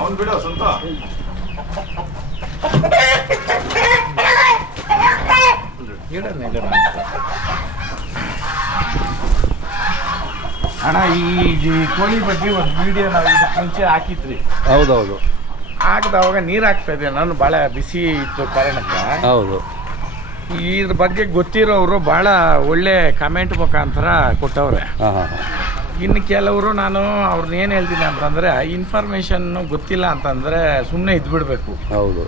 ಅವನ್ ಬಿಡು ಸ್ವಂತ ಅಣ್ಣ ಈ ಕೋಳಿ ಬಗ್ಗೆ ಒಂದು ವಿಡಿಯೋ ನಾವು ಇದಕ್ಕೆ ಮುಂಚೆ ಹಾಕಿದ್ರಿ. ಹೌದೌದು. ಹಾಕಿದವಾಗ ನೀರು ಹಾಕ್ತಾ ಇದ್ದೆ ನಾನು, ಭಾಳ ಬಿಸಿ ಇತ್ತು ಕಾರಣಕ್ಕೆ. ಹೌದು. ಇದ್ರ ಬಗ್ಗೆ ಗೊತ್ತಿರೋರು ಭಾಳ ಒಳ್ಳೆ ಕಮೆಂಟ್ ಮುಖಾಂತರ ಕೊಟ್ಟವ್ರೆ. ಇನ್ನು ಕೆಲವರು ನಾನು ಅವ್ರನ್ನ ಏನು ಹೇಳ್ತೀನಿ ಅಂತಂದರೆ, ಇನ್ಫಾರ್ಮೇಷನ್ನು ಗೊತ್ತಿಲ್ಲ ಅಂತಂದರೆ ಸುಮ್ಮನೆ ಇದ್ಬಿಡ್ಬೇಕು. ಹೌದು.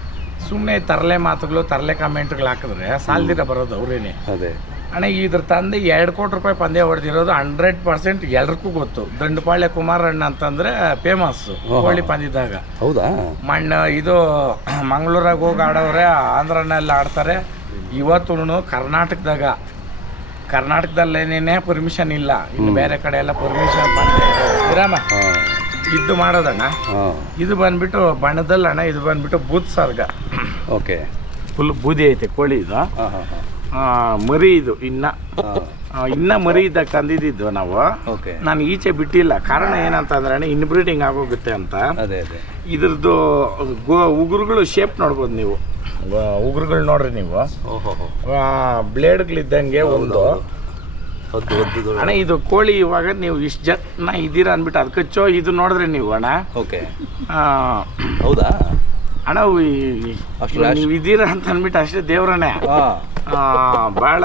ಸುಮ್ಮನೆ ತರಲೆ ಮಾತುಗಳು ತರಲೆ ಕಮೆಂಟ್ಗಳು ಹಾಕಿದ್ರೆ ಸಾಲ್ದಿರ ಬರೋದು ಅವರೇನೆ. ಅದೇ ಅಣ್ಣ ಇದ್ರ ತಂದೆ 2 ಕೋಟಿ ರೂಪಾಯಿ ಪಂದ್ಯ ಹೊಡೆದಿರೋದು 100% ಎಲ್ರಿಗೂ ಗೊತ್ತು. ದಂಡಪಾಳ್ಯ ಕುಮಾರಣ್ಣ ಅಂತಂದ್ರೆ ಫೇಮಸ್ ಕೋಳಿ ಪಂದ್ಯದಾಗ. ಹೌದಾ? ಮಣ್ಣು ಇದು ಮಂಗಳೂರಾಗ ಹೋಗಿ ಆಡೋರೆ, ಆಂಧ್ರನಲ್ಲಿ ಆಡ್ತಾರೆ. ಇವತ್ತು ಕರ್ನಾಟಕದಲ್ಲೇನೇ ಪರ್ಮಿಷನ್ ಇಲ್ಲ, ಇನ್ನು ಬೇರೆ ಕಡೆ ಎಲ್ಲ ಪರ್ಮಿಷನ್ ವಿರಾಮ ಇದು ಮಾಡೋದಣ್ಣ. ಇದು ಬಂದ್ಬಿಟ್ಟು ಬಣ್ಣದಲ್ಲಣ್ಣ, ಇದು ಬಂದ್ಬಿಟ್ಟು ಬೂತ್ ಸರ್ಗ. ಓಕೆ. ಫುಲ್ ಬೂದಿ ಐತೆ ಕೋಳಿ ಇದು. ಮರಿ ಇದು ಇನ್ನ ಮರಿ ಇದ್ದಾಗ ತಂದಿದ್ದು ನಾವು. ನಾನು ಈಚೆ ಬಿಟ್ಟಿಲ್ಲ, ಕಾರಣ ಏನಂತಂದ್ರೆ ಇನ್ಬ್ರೀಡಿಂಗ್ ಆಗೋಗುತ್ತೆ ಅಂತ. ಇದ್ರದ್ದು ಉಗುರುಗಳು ಶೇಪ್ ನೋಡ್ಬೋದು ನೀವು, ಉಗುರುಗಳು ನೋಡ್ರಿ ನೀವು, ಬ್ಲೇಡ್ಗಳಿದ್ದಂಗೆ ಒಂದು. ಅಣ್ಣ ಇದು ಕೋಳಿ ಇವಾಗ ನೀವು ಇಷ್ಟು ಜನ ಇದ್ದೀರಾ ಅಂದ್ಬಿಟ್ಟು ಅದಕ್ಕೆ ಇದು ನೋಡಿದ್ರೆ ನೀವು ಅಣ್ಣ. ಓಕೆ. ಹೌದಾ ಅಣ್ಣ, ನೀವು ಇದ್ದೀರಾ ಅಂತ ಅಂದ್ಬಿಟ್ಟು ಅಷ್ಟೇ ದೇವ್ರನೇ. ಭಾಳ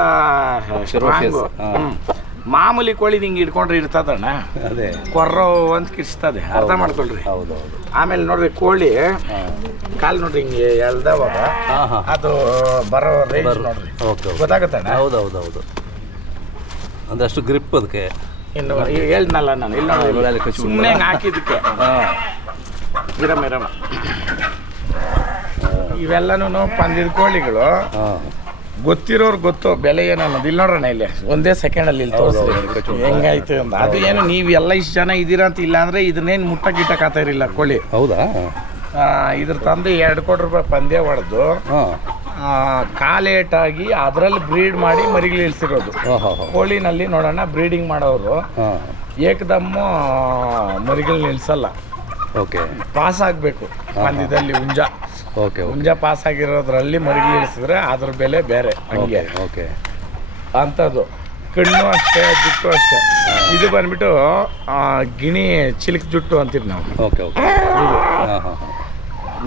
ಮಾಮೂಲಿ ಕೋಳಿ ಹಿಂಗೆ ಇಟ್ಕೊಂಡ್ರೆ ಇರ್ತದಣ್ಣ, ಅದೇ ಕೊರ್ರೋ ಅಂತ ಕಿಡಿಸ್ತದೆ, ಅರ್ಥ ಮಾಡ್ಕೊಳ್ರಿ. ಆಮೇಲೆ ನೋಡ್ರಿ ಕೋಳಿ ಕಾಲು ನೋಡ್ರಿ ಹಿಂಗೆ ಎಳ್ದವಾಗ ಅದು ಬರೋ ರೇಂಜ್ ನೋಡ್ರಿ, ಗೊತ್ತಾಗತ್ತಣ್ಣ. ಹೌದೌದೌದು, ಒಂದಷ್ಟು ಗ್ರಿಪ್ ಅದಕ್ಕೆ. ಇನ್ನು ಹೇಳ್ದನಲ್ಲ ನಾನು, ಇಲ್ಲ ನೋಡಿ ಸುಮ್ಮನೆ ಹಾಕಿದ್ದಕ್ಕೆ ಇರಮ ಇವೆಲ್ಲನೂ ಪಂದ್ಯದ ಕೋಳಿಗಳು. ಗೊತ್ತಿರೋರು ಗೊತ್ತು ಬೆಲೆ ಏನು ಅನ್ನೋದು. ಇಲ್ಲಿ ನೋಡ್ರಣ್ಣ, ಇಲ್ಲಿ ಒಂದೇ ಸೆಕೆಂಡಲ್ಲಿ ಇಲ್ಲಿ ತೋರಿಸ್ರಿ ಹೆಂಗಾಯ್ತು ಅಂತ. ಅದು ಏನು ನೀವು ಎಲ್ಲ ಇಷ್ಟು ಜನ ಇದ್ದೀರಾ ಅಂತ ಇಲ್ಲ ಅಂದರೆ ಇದನ್ನೇನು ಮುಟ್ಟಕ್ಕಿಟ್ಟಕ್ಕಾಗ್ತಾ ಇರಲಿಲ್ಲ ಕೋಳಿ. ಹೌದಾ? ಇದ್ರ ತಂದು 2 ಕೋಟಿ ರೂಪಾಯಿ ಪಂದ್ಯ ಹೊಡೆದು ಕಾಲೇಟಾಗಿ ಅದರಲ್ಲಿ ಬ್ರೀಡ್ ಮಾಡಿ ಮರಿಗಳು ಇಳಿಸಿರೋದು. ಕೋಳಿನಲ್ಲಿ ನೋಡೋಣ, ಬ್ರೀಡಿಂಗ್ ಮಾಡೋರು ಏಕದಮ್ಮು ಮರಿಗಳು ನಿಲ್ಸಲ್ಲ. ಓಕೆ. ಪಾಸ್ ಆಗಬೇಕು ಪಂದ್ಯದಲ್ಲಿ ಹುಂಜ ಪಾಸ್ ಆಗಿರೋದ್ರಲ್ಲಿ ಮರಿಗಳು ಇಳಿಸಿದ್ರೆ ಅದ್ರ ಬೆಲೆ ಬೇರೆ. ಹಂಗೆ ಅಂಥದ್ದು. ಕಣ್ಣು ಅಷ್ಟೇ, ಜುಟ್ಟು ಅಷ್ಟೇ. ಇದು ಬಂದ್ಬಿಟ್ಟು ಗಿಣಿ ಚಿಲ್ಕ್ ಜುಟ್ಟು ಅಂತೀವಿ ನಾವು.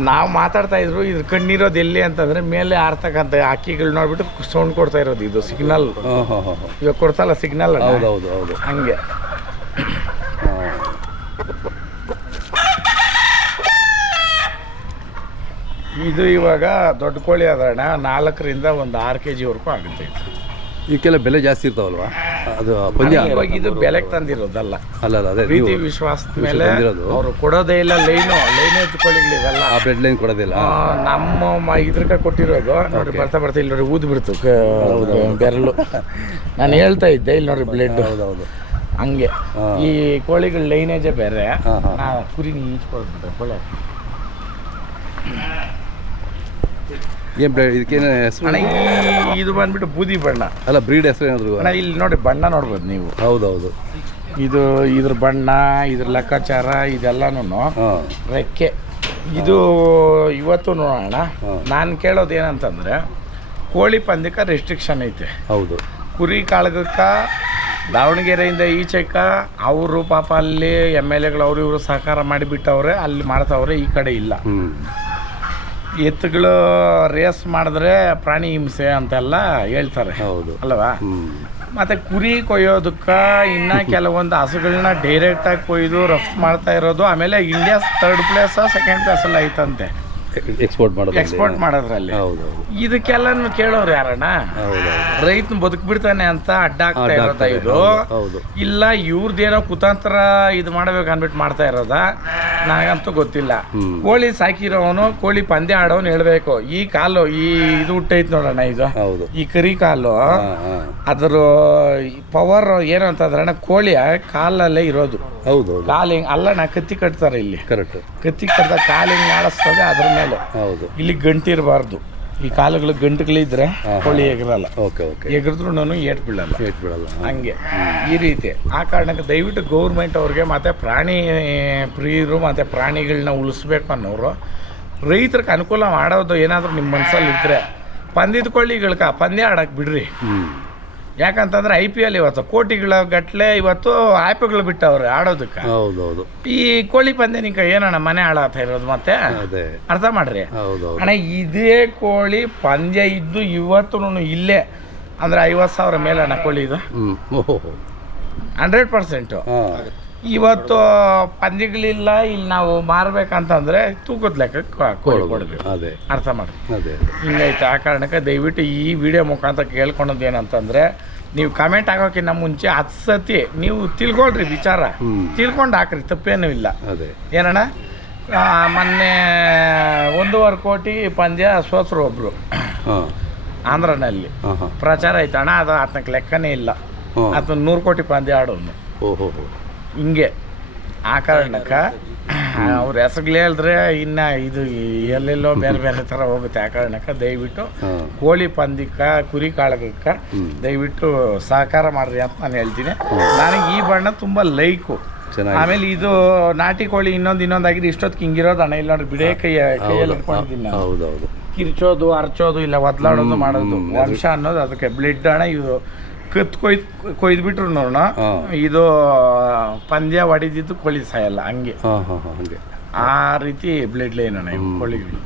ನಾವು ಮಾತಾಡ್ತಾ ಇದ್ರು ಇದ್ರ ಕಣ್ಣಿರೋದು ಎಲ್ಲಿ ಅಂತಂದ್ರೆ ಮೇಲೆ ಆರ್ತಕ್ಕಂಥ ಅಕ್ಕಿಗಳು ನೋಡ್ಬಿಟ್ಟು ಸೌಂಡ್ ಕೊಡ್ತಾ ಇರೋದು. ಇದು ಸಿಗ್ನಲ್ ಇವಾಗ ಕೊಡ್ತಲ್ಲ ಸಿಗ್ನಲ್, ಹಂಗೆ. ಇದು ಇವಾಗ ದೊಡ್ಡ ಕೋಳಿ ಆದಣ್ಣ 4ರಿಂದ ಒಂದು 6 kg ವರೆಗೂ ಆಗುತ್ತೆ. ಇವಕ್ಕೆಲ್ಲ ಬೆಲೆ ಜಾಸ್ತಿ ಇರ್ತಾವಲ್ವಾ? ಅದು ಪಂದ್ಯ ಇವಾಗ ಇದು ಬೆಲೆಗೆ ತಂದಿರೋದಲ್ಲ, ಅದೇ ಪ್ರೀತಿ ವಿಶ್ವಾಸದ ಮೇಲೆ ಅವರು ಕೊಡೋದೇ ಇಲ್ಲ. ಲೈನೇಜ್ ಕೋಳಿಗಳಿವೆಲ್ಲ ಬ್ಲಡ್ ಲೈನ್ ಕೊಡೋದಿಲ್ಲ. ನಮ್ಮ ಇದ್ರಕ ಕೊಟ್ಟಿರೋದು ನೋಡಿ, ಬರ್ತಾ ಇಲ್ಲಿ ನೋಡಿ ಊದ್ ಬಿಡ್ತು ಬೆರಳು. ನಾನು ಹೇಳ್ತಾ ಇದ್ದೆ, ಇಲ್ಲಿ ನೋಡಿ ಬ್ಲಡ್. ಹಂಗೆ ಈ ಕೋಳಿಗಳ ಲೈನೇಜೇ ಬೇರೆ. ಕುರಿ ಈಚ್ಕೊಳ್ಬಿಟ್ಟೆ ಕೋಳಿ. ಇದು ಬಂದ್ಬಿಟ್ಟು ಬೂದಿ ಬಣ್ಣ ಅಲ್ಲ, ಬ್ರೀಡ್ ಹೆಸರು ಏನಾದ್ರು ಇಲ್ಲಿ ನೋಡಿ, ಬಣ್ಣ ನೋಡ್ಬೋದು ನೀವು. ಹೌದೌದು. ಇದ್ರ ಬಣ್ಣ, ಇದ್ರ ಲೆಕ್ಕಾಚಾರ ಇದೆಲ್ಲನೂ ರೆಕ್ಕೆ. ಇದು ಇವತ್ತು ನೋಡೋಣ. ನಾನು ಕೇಳೋದು ಏನಂತಂದ್ರೆ, ಕೋಳಿ ಪಂದ್ಯಕ್ಕೆ ರೆಸ್ಟ್ರಿಕ್ಷನ್ ಐತೆ. ಹೌದು. ಕುರಿ ಕಾಳಗಕ್ಕ ದಾವಣಗೆರೆಯಿಂದ ಈಚೆಕ ಅವರು ಪಾಪ ಅಲ್ಲಿ MLAಗಳು ಅವರು ಇವರು ಸಹಕಾರ ಮಾಡಿಬಿಟ್ಟವ್ರೆ, ಅಲ್ಲಿ ಮಾಡ್ತಾವ್ರೆ. ಈ ಕಡೆ ಇಲ್ಲ. ಎತ್ತುಗಳು ರೇಸ್ ಮಾಡಿದ್ರೆ ಪ್ರಾಣಿ ಹಿಂಸೆ ಅಂತೆಲ್ಲ ಹೇಳ್ತಾರೆ ಅಲ್ವಾ? ಮತ್ತೆ ಕುರಿ ಕೊಯ್ಯೋದಕ್ಕ ಇನ್ನ ಕೆಲವೊಂದು ಹಸುಗಳನ್ನ ಡೈರೆಕ್ಟಾಗಿ ಕೊಯ್ದು ರಫ್ತು ಮಾಡ್ತಾ ಇರೋದು. ಆಮೇಲೆ ಇಂಡಿಯಾ 3rd ಪ್ಲೇಸ್ 2nd ಪ್ಲೇಸಲ್ಲಿ ಐತಂತೆ ಎಕ್ಸ್ಪೋರ್ಟ್ ಮಾಡೋದ್ರಲ್ಲಿ. ಇದಕ್ಕೆಲ್ಲ ಕೇಳೋರು ಯಾರಣ್ಣ? ರೈತನ ಬದುಕ್ಬಿಡ್ತಾನೆ ಅಂತ ಅಡ್ಡ ಆಗ್ತಾ ಇರೋದ ಇದು? ಇಲ್ಲ ಇವ್ರದ್ದೇನೋ ಕುತಂತ್ರ ಇದು ಮಾಡ್ಬೇಕು ಅನ್ಬಿಟ್ಟು ಮಾಡ್ತಾ ಇರೋದ? ನನಗಂತೂ ಗೊತ್ತಿಲ್ಲ. ಕೋಳಿ ಸಾಕಿರೋನು, ಕೋಳಿ ಪಂದ್ಯ ಆಡೋನು ಹೇಳ್ಬೇಕು. ಈ ಕಾಲು ಇದು ಹುಟ್ಟೈತ್ ನೋಡೋಣ, ಇದು ಈ ಕರಿ ಕಾಲು, ಅದ್ರ ಪವರ್ ಏನು ಅಂತಂದ್ರೆ ಕೋಳಿ ಕಾಲಲ್ಲೇ ಇರೋದು. ಕಾಲು ಹಿಂಗ್ ಅಲ್ಲಣ್ಣ, ಕತ್ತಿ ಕಟ್ತಾರೆ ಇಲ್ಲಿ, ಕತ್ತಿ ಕಟ್ಟಿದ ಕಾಲು ಹಿಂಗ್ ಆಡಿಸ್ತದೆ ಅದ್ರ ಮೇಲೆ. ಇಲ್ಲಿ ಗಂಟಿರಬಾರ್ದು. ಈ ಕಾಲುಗಳು ಗಂಟುಗಳಿದ್ರೆ ಕೋಳಿ ಎಗರಲ್ಲ. Okay okay. ಎಗರಿದ್ರು ಏಟ್ ಬೀಳಲ್ಲ. ಏಟ್ ಬಿಡಲ್ಲ. ಹಂಗೆ ಈ ರೀತಿ. ಆ ಕಾರಣಕ್ಕೆ ದಯವಿಟ್ಟು ಗೌರ್ಮೆಂಟ್ ಅವ್ರಿಗೆ ಮತ್ತು ಪ್ರಾಣಿ ಪ್ರಿಯರು ಮತ್ತು ಪ್ರಾಣಿಗಳನ್ನ ಉಳಿಸ್ಬೇಕು ಅನ್ನೋರು ರೈತರಿಗೆ ಅನುಕೂಲ ಮಾಡೋದು ಏನಾದರೂ ನಿಮ್ಮ ಮನಸ್ಸಲ್ಲಿ ಇದ್ದರೆ ಪಂದ್ಯದ ಕೊಳ್ಳಿಗಳ್ಕ ಪಂದ್ಯ ಆಡಕ್ಕೆ ಬಿಡ್ರಿ. ಯಾಕಂತಂದ್ರೆ IPL ಇವತ್ತು ಕೋಟಿಗಳ ಗಟ್ಟಲೆ ಇವತ್ತು ಆ್ಯಪ್ಗಳು ಬಿಟ್ಟವ್ರೆ ಆಡೋದಕ್ಕೆ. ಹೌದೌದು. ಈ ಕೋಳಿ ಪಂದ್ಯ ನಿಂಕ ಏನಣ್ಣ ಮನೆ ಹಾಳಾಗ್ತಾ ಇರೋದು ಮತ್ತೆ ಅರ್ಥ ಮಾಡ್ರಿ ಅಣ್ಣ. ಇದೇ ಕೋಳಿ ಪಂದ್ಯ ಇದ್ದು ಇವತ್ತು ಇಲ್ಲೇ ಅಂದ್ರೆ 50,000 ಮೇಲೆ ಅಣ್ಣ ಕೋಳಿ ಇದು 100%. ಇವತ್ತು ಪಂದ್ಯಗಳಿಲ್ಲ ಇಲ್ಲಿ ನಾವು ಮಾರ್ಬೇಕಂತಂದ್ರೆ ತೂಕದ ಲೆಕ್ಕ ಕೋಳಿ ಕೊಡಬೇಕು. ಅರ್ಥ ಮಾಡಿ ಹಿಂಗೈತೆ. ಆ ಕಾರಣಕ್ಕೆ ದಯವಿಟ್ಟು ಈ ವಿಡಿಯೋ ಮುಖಾಂತರ ಕೇಳ್ಕೊಳೋದು ಏನಂತಂದ್ರೆ ನೀವು ಕಮೆಂಟ್ ಹಾಕೋಕ್ಕಿಂತ ಮುಂಚೆ 10 ಸತಿ ನೀವು ತಿಳ್ಕೊಳ್ರಿ, ವಿಚಾರ ತಿಳ್ಕೊಂಡು ಹಾಕ್ರಿ, ತಪ್ಪೇನೂ ಇಲ್ಲ. ಏನಣ್ಣ ಮೊನ್ನೆ 1.5 ಕೋಟಿ ಪಂದ್ಯ ಸೋತರು ಒಬ್ರು ಆಂಧ್ರನಲ್ಲಿ ಪ್ರಚಾರ ಐತೆ ಅಣ್ಣ. ಅದು ಆತನಕ್ಕೆ ಲೆಕ್ಕನೇ ಇಲ್ಲ. ಆತನ 100 ಕೋಟಿ ಪಂದ್ಯ ಆಡೋನು ಹಿಂಗೆ. ಆ ಕಾರಣಕ್ಕೆ ಅವ್ರ ಹೆಸರುಗಳು ಹೇಳಿದ್ರೆ ಇನ್ನು ಇದು ಎಲ್ಲೆಲ್ಲೋ ಬೇರೆ ಬೇರೆ ಥರ ಹೋಗುತ್ತೆ. ಆ ಕಾರಣಕ್ಕೆ ದಯವಿಟ್ಟು ಕೋಳಿ ಪಂದ್ಯಕ್ಕೆ ಕುರಿ ಕಾಳಗಕ್ಕೆ ದಯವಿಟ್ಟು ಸಹಕಾರ ಮಾಡ್ರಿ ಅಂತ ನಾನು ಹೇಳ್ತೀನಿ. ನನಗೆ ಈ ಬಣ್ಣ ತುಂಬ ಲೈಕು. ಆಮೇಲೆ ಇದು ನಾಟಿ ಕೋಳಿ ಇನ್ನೊಂದಾಗಿದೆ. ಇಷ್ಟೊತ್ತಿಗೆ ಹಿಂಗಿರೋದು ಅಣ್ಣ ಇಲ್ಲ ನೋಡ್ರಿ, ಬಿಡೇ ಕೈಯಲ್ಲಿ ಇಟ್ಕೊಂಡಿದ್ದೀನಿ ನಾನು. ಕಿರ್ಚೋದು ಅರ್ಚೋದು ಇಲ್ಲ ಒದ್ಲಾಡೋದು ಮಾಡೋದು ವಂಶ ಅನ್ನೋದು ಅದಕ್ಕೆ ಬ್ಲಡ್ ಅಣ್ಣ. ಇದು ಕೊಯ್ದ್ಬಿಟ್ರು ನೋಡೋಣ, ಇದು ಪಂದ್ಯ ಹೊಡಿದಿದ್ದು ಕೋಳಿ ಸಾಯಲ್ಲ ಹಂಗೆ. ಆ ರೀತಿ ಬ್ಲಡ್ ಲೈನ್ ಅಣ್ಣ ಕೋಳಿಗಳು.